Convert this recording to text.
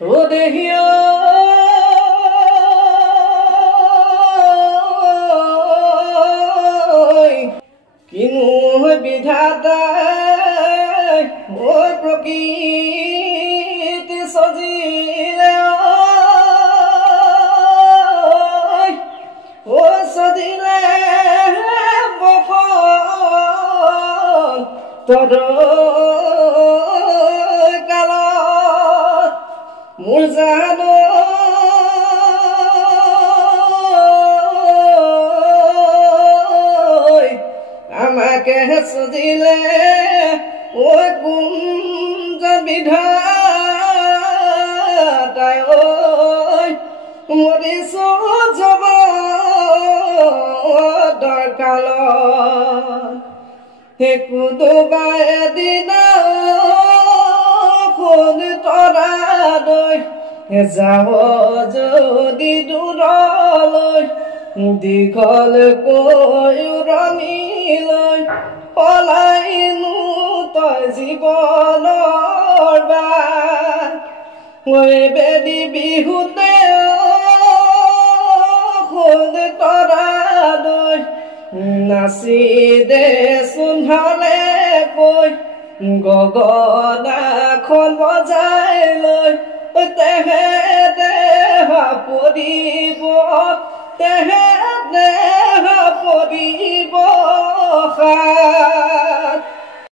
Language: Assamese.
ও দেহিয়া কিনো বিধাতাই ও প্ৰকৃতি সজিলে ও সজিলে বখন তদ কালত মোৰ জানো আমাকে সজিলে ও কুঞ্জ বিধাতাই মৰিছো যাব দৰকালত একো দুবাই এদিনা খুন তৰা দৈ যাও যদি দূৰলৈ দীঘল কৈ উৰণিলৈ পলাইনো তই জীৱনৰ বাট বেদী বিহুতে খুন তৰা দৈ নাচি দেচোন হলে কৈ গগনাখন বজাই লৈ তেহে দেহ পৰিব তেহে দেহ পৰিব